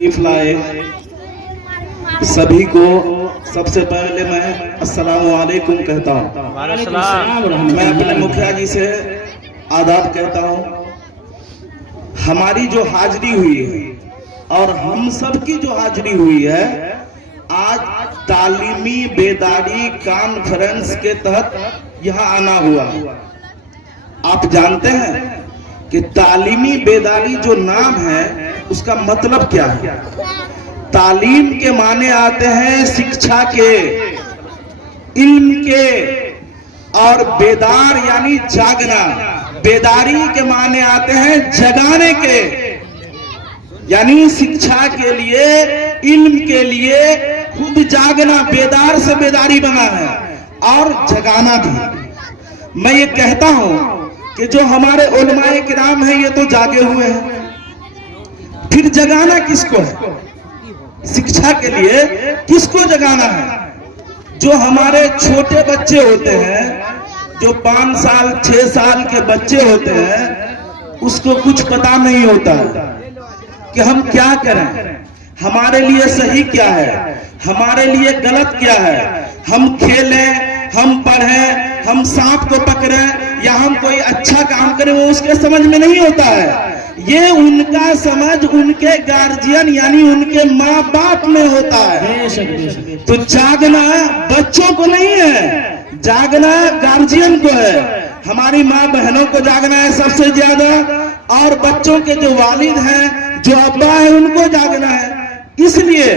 लाए सभी को सबसे पहले मैं अस्सलाम वालेकुम कहता हूँ। मैं अपने मुखिया जी से आदाब कहता हूँ। हमारी जो हाजिरी हुई है और हम सब की जो हाजिरी हुई है आज तालीमी बेदारी कॉन्फ्रेंस के तहत यहाँ आना हुआ। आप जानते हैं कि तालीमी बेदारी जो नाम है उसका मतलब क्या है? तालीम के माने आते हैं शिक्षा के, इल्म के, और बेदार यानी जागना। बेदारी के माने आते हैं जगाने के, यानी शिक्षा के लिए, इल्म के लिए खुद जागना। बेदार से बेदारी बना है और जगाना भी। मैं ये कहता हूं कि जो हमारे उलमाए किराम हैं ये तो जागे हुए हैं, फिर जगाना किसको है? शिक्षा के लिए किसको जगाना है? जो हमारे छोटे बच्चे होते हैं, जो 5 साल 6 साल के बच्चे होते हैं, उसको कुछ पता नहीं होता है कि हम क्या करें, हमारे लिए सही क्या है, हमारे लिए गलत क्या है। हम खेलें, हम पढ़ें, हम सांप को पकड़ें या हम कोई अच्छा काम करें, वो उसके समझ में नहीं होता है। ये उनका समझ उनके गार्जियन यानी उनके माँ बाप में होता है। तो जागना बच्चों को नहीं है, जागना गार्जियन को है। हमारी माँ बहनों को जागना है सबसे ज्यादा, और बच्चों के जो वालिद हैं, जो अब्बा है, उनको जागना है। इसलिए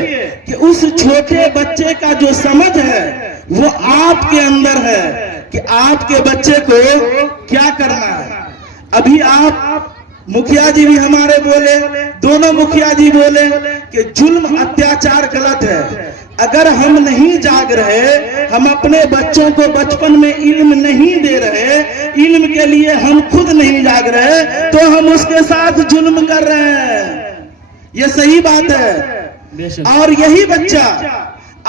कि उस छोटे बच्चे का जो समझ है वो आपके अंदर है कि आपके बच्चे को क्या करना है। अभी आप मुखिया जी भी हमारे बोले, दोनों मुखिया जी बोले कि जुल्म अत्याचार गलत है। अगर हम नहीं जाग रहे, हम अपने बच्चों को बचपन में इल्म नहीं दे रहे, इल्म के लिए हम खुद नहीं जाग रहे, तो हम उसके साथ जुल्म कर रहे हैं। ये सही बात है। और यही बच्चा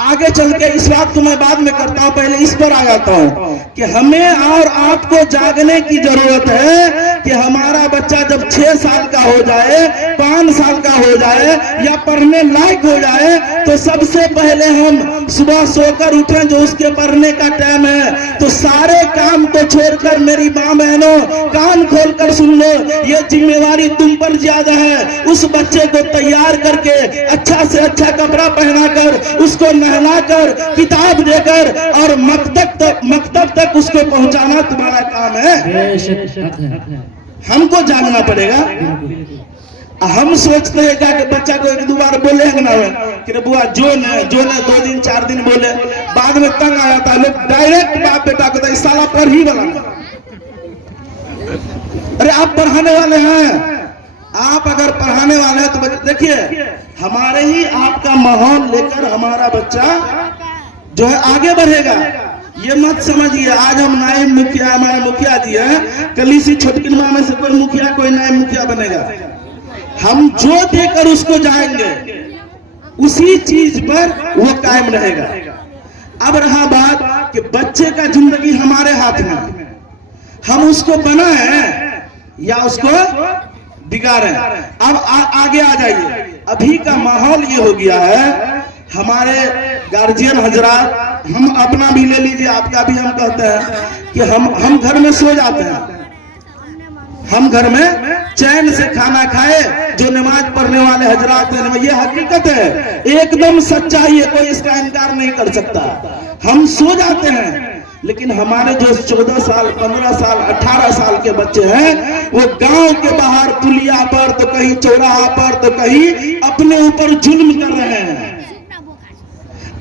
आगे चल के, इस बात को मैं बाद में करता हूं, पहले इस पर आ जाता हूं कि हमें और आपको जागने की जरूरत है कि हमारा बच्चा जब 6 साल का हो जाए, 5 साल का हो जाए या पढ़ने लायक हो जाए, तो सबसे पहले हम सुबह सोकर उठें, जो उसके पढ़ने का टाइम है, तो सारे काम को छोड़कर, मेरी माँ बहनों कान खोलकर सुन लो, ये जिम्मेवारी तुम पर ज्यादा है। उस बच्चे को तैयार करके अच्छा से अच्छा कपड़ा पहनाकर, उसको नहलाकर, किताब देकर और मकतब तक उसको पहुंचाना तुम्हारा काम है। हमको जानना पड़ेगा। हम सोचते हैं क्या कि बच्चा को 1-2 बार बोले हैं ना कि बुआ जो ने 2 दिन 4 दिन बोले, बाद में तंग आ जाता है। लोग डायरेक्ट बाप बेटा को तो साला पढ़ ही वाला। अरे आप पढ़ाने वाले हैं, आप अगर पढ़ाने वाले हैं तो देखिए, हमारे ही आपका माहौल लेकर हमारा बच्चा जो है आगे बढ़ेगा। ये मत समझिए आज हम नायब मुखिया, हमारे मुखिया जी हैं, कल इसी छोटकी माँ में से कोई मुखिया, कोई नायब मुखिया बनेगा। हम जो देकर उसको जाएंगे उसी चीज पर वो कायम रहेगा। अब रहा बात कि बच्चे का जिंदगी हमारे हाथ में, हम उसको बनाए या उसको बिगाड़े। अब आगे आ जाइए। अभी का माहौल ये हो गया है, हमारे गार्जियन हजरात, हम अपना भी ले लीजिए, आपका भी हम कहते हैं कि हम घर में सो जाते हैं, हम घर में चैन से खाना खाए। जो नमाज पढ़ने वाले हजरात हैं, ये हकीकत है, एकदम सच्चाई है, कोई इसका इनकार नहीं कर सकता। हम सो जाते हैं, लेकिन हमारे जो 14 साल 15 साल 18 साल के बच्चे हैं, वो गांव के बाहर पुलिया पर, तो कहीं चौराहा पर, तो कहीं अपने ऊपर जुल्म कर रहे हैं।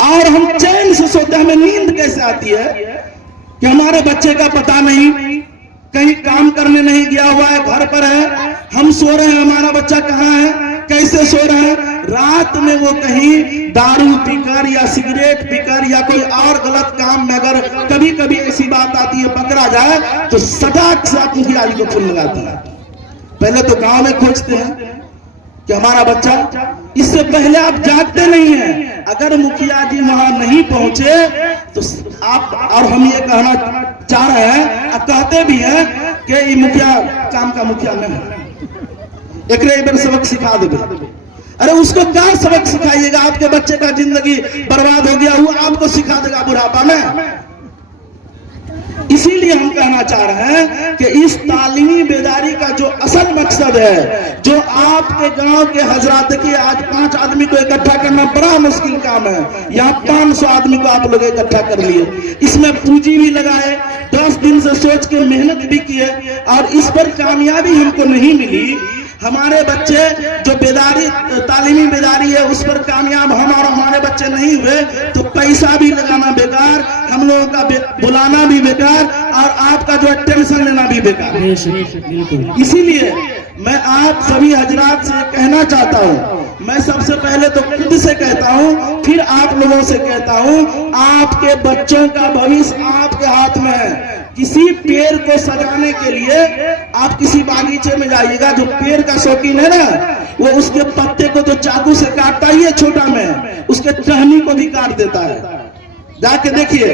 और हम चैन से सोते, हमें नींद कैसे आती है कि हमारे बच्चे का पता नहीं, कहीं काम करने नहीं गया हुआ है, घर पर है, हम सो रहे हैं, हमारा बच्चा कहाँ है, कैसे सो रहे हैं। रात में वो कहीं दारू पीकर या सिगरेट पीकर या कोई और गलत काम में, अगर कभी कभी ऐसी बात आती है पकड़ा जाए, तो सटाक से आप मुखिया जी को फोन लगाते हैं। पहले तो गांव में खोजते हैं कि हमारा बच्चा, इससे पहले आप जागते नहीं हैं। अगर मुखिया जी वहां नहीं पहुंचे तो आप, और हम ये कहना चाह रहे हैं, आप कहते भी हैं कि ये मुखिया काम का मुखिया नहीं है, एक बार सबक सिखा देवे। अरे उसको क्या सबक सिखाइएगा? आपके बच्चे का जिंदगी बर्बाद हो गया, वो आपको सिखा देगा बुढ़ापा में। इसीलिए हम कहना चाह रहे हैं कि इस तालीमी बेदारी का जो असल मकसद है, जो आपके गांव के हजरात, देखिए आज 5 आदमी को इकट्ठा करना बड़ा मुश्किल काम है, यहाँ 500 आदमी को आप लोग इकट्ठा कर लिए। इसमें पूंजी भी लगाए, 10 दिन से सोच के मेहनत भी किए और इस पर कामयाबी हमको नहीं मिली। हमारे बच्चे जो बेदारी, तालीमी बेदारी है, उस पर कामयाब हम और हमारे बच्चे नहीं हुए तो पैसा भी लगाना बेकार, हम लोगों का बुलाना भी बेकार और आपका जो टेंशन लेना भी बेकार। इसीलिए मैं आप सभी हजरात से कहना चाहता हूँ, मैं सबसे पहले तो खुद से कहता हूँ, फिर आप लोगों से कहता हूँ, आपके बच्चों का भविष्य आपके हाथ में है। किसी पेड़ को सजाने के लिए आप किसी बागीचे में जाइएगा, जो पेड़ का शौकीन है ना, वो उसके पत्ते को तो चाकू से काटता ही है छोटा में, उसके टहनी को भी काट देता है। जाके देखिए,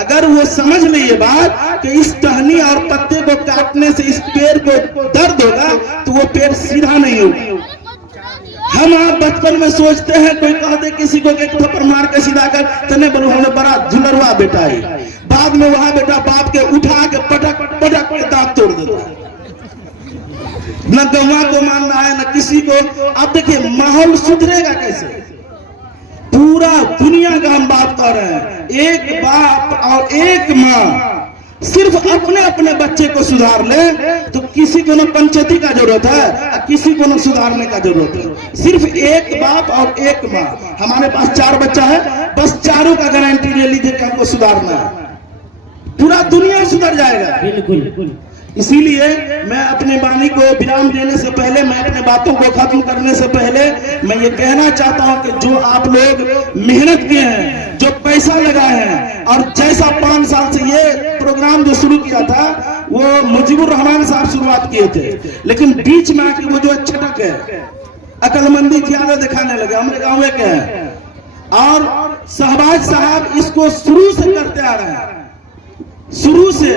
अगर वो समझ ले ये बात कि इस टहनी और पत्ते को काटने से इस पेड़ को दर्द होगा, तो वो पेड़ सीधा नहीं होगा। हम आप बचपन में सोचते हैं, कोई कह दे किसी को एक थप्पड़ मार के सीधा कर, तने बोलो हमें बड़ा झुलरवा बेटा है, बाद में वहां बेटा बाप के उठा के पटक पटक के दांत तोड़ देता है। न गौवा को मानना है न किसी को। अब देखिए माहौल सुधरेगा कैसे? पूरा दुनिया का हम बात कर रहे हैं, एक बाप और एक माँ सिर्फ अपने अपने बच्चे को सुधार ले तो किसी को न पंचायती का जरूरत है, किसी को न सुधारने का जरूरत है। सिर्फ एक बाप और एक माँ। हमारे पास 4 बच्चा है, बस चारों का गारंटी ले लीजिए कि हमको सुधारना है, पूरा दुनिया सुधर जाएगा। बिल्कुल। इसीलिए मैं अपनी वाणी को विराम देने से पहले, मैं अपने बातों को खत्म करने से पहले मैं ये कहना चाहता हूं कि जो आप लोग मेहनत किए हैं, जो पैसा लगाए हैं, और जैसा 5 साल से ये प्रोग्राम जो शुरू किया था वो मुजीबुर रहमान साहब शुरुआत किए थे, लेकिन बीच में आके वो जो छटक है, अकलमंदी ज्यादा दिखाने लगे, हमारे गाँव के हैं, और शहबाज साहब इसको शुरू से करते आ रहे हैं, शुरू से,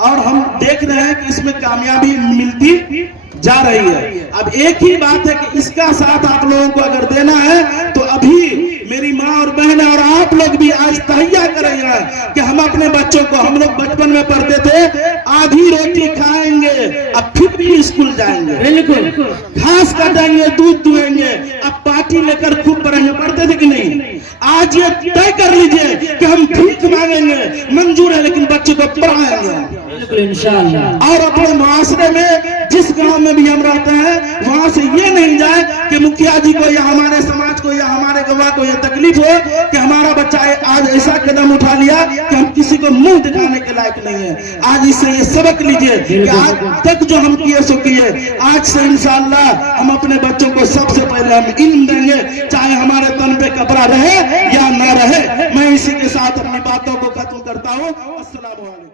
और हम देख रहे हैं कि इसमें कामयाबी मिलती जा रही है। अब एक ही बात है कि इसका साथ आप लोगों को अगर देना है तो अभी मेरी माँ और बहनें और आप लोग भी आज तैयार करेंगे कि हम अपने बच्चों को, हम लोग बचपन में पढ़ते थे आधी रोटी खाएंगे, अब फिर भी स्कूल जाएंगे, बिल्कुल घास काटेंगे, दूध दुहेंगे, अब पार्टी लेकर खूब पढ़ेंगे, पढ़ते थे कि नहीं? आज ये तय कर लीजिए कि हम भीख मांगेंगे, मंजूर है, लेकिन बच्चे को पढ़ाएंगे इंशाअल्लाह। और अपने मुआशरे में जिस गांव में भी हम रहते हैं वहां से ये नहीं जाए कि मुखिया जी को या हमारे समाज को या हमारे गवाह को ये तकलीफ हो कि हमारा बच्चा आज ऐसा कदम उठा लिया कि हम किसी को मुंह दिखाने के लायक नहीं है। आज इससे ये सबक लीजिए कि आज तक जो हम किए सो किए, आज से इंशाअल्लाह हम अपने बच्चों को सबसे पहले हम इल्म देंगे, चाहे हमारे तन पे कपड़ा रहे या ना रहे। मैं इसी के साथ अपनी बातों को खत्म करता हूँ। अस्सलाम वालेकुम।